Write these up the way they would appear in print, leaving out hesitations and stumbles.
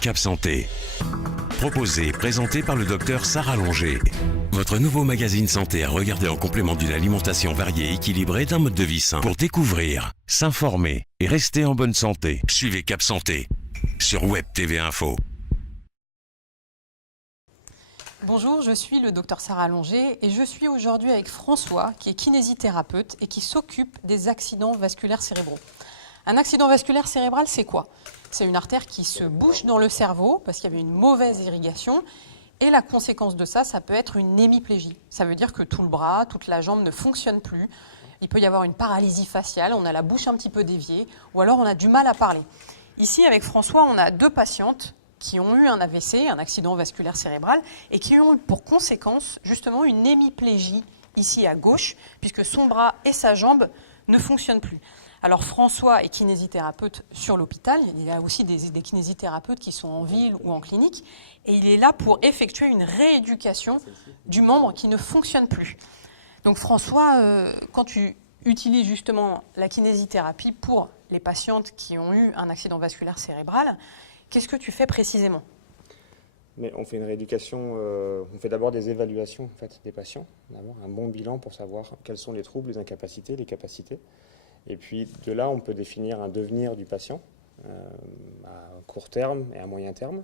Cap Santé. Proposé et présenté par le docteur Sarah Longer. Votre nouveau magazine santé à regarder en complément d'une alimentation variée et équilibrée d'un mode de vie sain. Pour découvrir, s'informer et rester en bonne santé, suivez Cap Santé sur Web TV Info. Bonjour, je suis le docteur Sarah Longer et je suis aujourd'hui avec François qui est kinésithérapeute et qui s'occupe des accidents vasculaires cérébraux. Un accident vasculaire cérébral, c'est quoi? C'est une artère qui se bouche dans le cerveau parce qu'il y avait une mauvaise irrigation et la conséquence de ça, ça peut être une hémiplégie. Ça veut dire que tout le bras, toute la jambe ne fonctionne plus. Il peut y avoir une paralysie faciale, on a la bouche un petit peu déviée ou alors on a du mal à parler. Ici, avec François, on a deux patientes qui ont eu un AVC, un accident vasculaire cérébral, et qui ont eu pour conséquence justement une hémiplégie ici à gauche, puisque son bras et sa jambe ne fonctionnent plus. Alors François est kinésithérapeute sur l'hôpital, il y a aussi des kinésithérapeutes qui sont en ville ou en clinique, et il est là pour effectuer une rééducation du membre qui ne fonctionne plus. Donc François, quand tu utilises justement la kinésithérapie pour les patientes qui ont eu un accident vasculaire cérébral, qu'est-ce que tu fais précisément? Mais on fait une rééducation, on fait d'abord des évaluations en fait, des patients, d'abord un bon bilan pour savoir quels sont les troubles, les incapacités, les capacités. Et puis de là, on peut définir un devenir du patient à court terme et à moyen terme.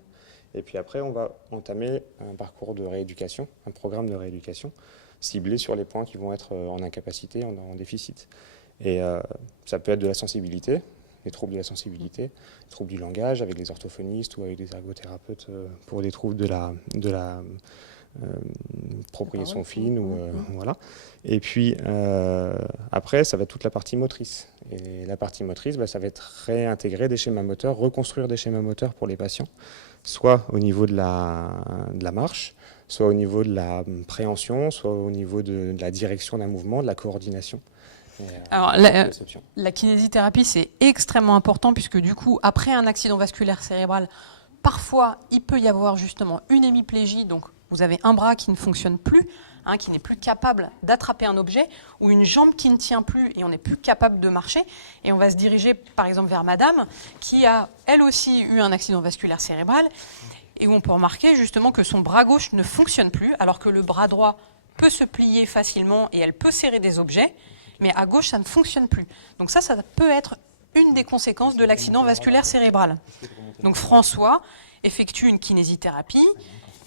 Et puis après, on va entamer un parcours de rééducation, un programme de rééducation ciblé sur les points qui vont être en incapacité, en déficit. Et ça peut être de la sensibilité, les troubles de la sensibilité, les troubles du langage avec les orthophonistes ou avec des ergothérapeutes pour des troubles de la propriétion fine. Voilà. Et puis après, ça va être toute la partie motrice. Et la partie motrice, ça va être réintégrer des schémas moteurs, reconstruire des schémas moteurs pour les patients, soit au niveau de la marche, soit au niveau de la préhension, soit au niveau de la direction d'un mouvement, de la coordination. Alors, la kinésithérapie, c'est extrêmement important puisque du coup, après un accident vasculaire cérébral, parfois, il peut y avoir justement une hémiplégie, donc vous avez un bras qui ne fonctionne plus, qui n'est plus capable d'attraper un objet, ou une jambe qui ne tient plus et on n'est plus capable de marcher. Et on va se diriger par exemple vers madame qui a elle aussi eu un accident vasculaire cérébral et où on peut remarquer justement que son bras gauche ne fonctionne plus alors que le bras droit peut se plier facilement et elle peut serrer des objets. Mais à gauche, ça ne fonctionne plus. Donc ça peut être une des conséquences de l'accident vasculaire cérébral. Donc François effectue une kinésithérapie,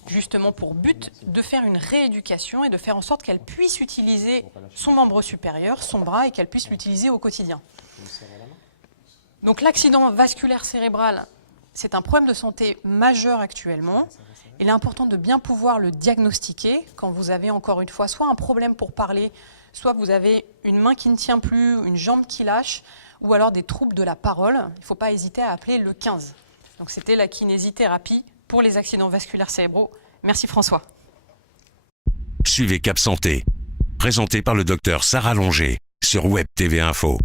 justement pour but de faire une rééducation et de faire en sorte qu'elle puisse utiliser son membre supérieur, son bras, et qu'elle puisse l'utiliser au quotidien. Donc l'accident vasculaire cérébral, c'est un problème de santé majeur actuellement. Il est important de bien pouvoir le diagnostiquer quand vous avez encore une fois soit un problème pour parler, soit vous avez une main qui ne tient plus, une jambe qui lâche, ou alors des troubles de la parole. Il ne faut pas hésiter à appeler le 15. Donc c'était la kinésithérapie pour les accidents vasculaires cérébraux. Merci François. Suivez Cap Santé, présenté par le docteur Sarah Longer sur Web TV Info.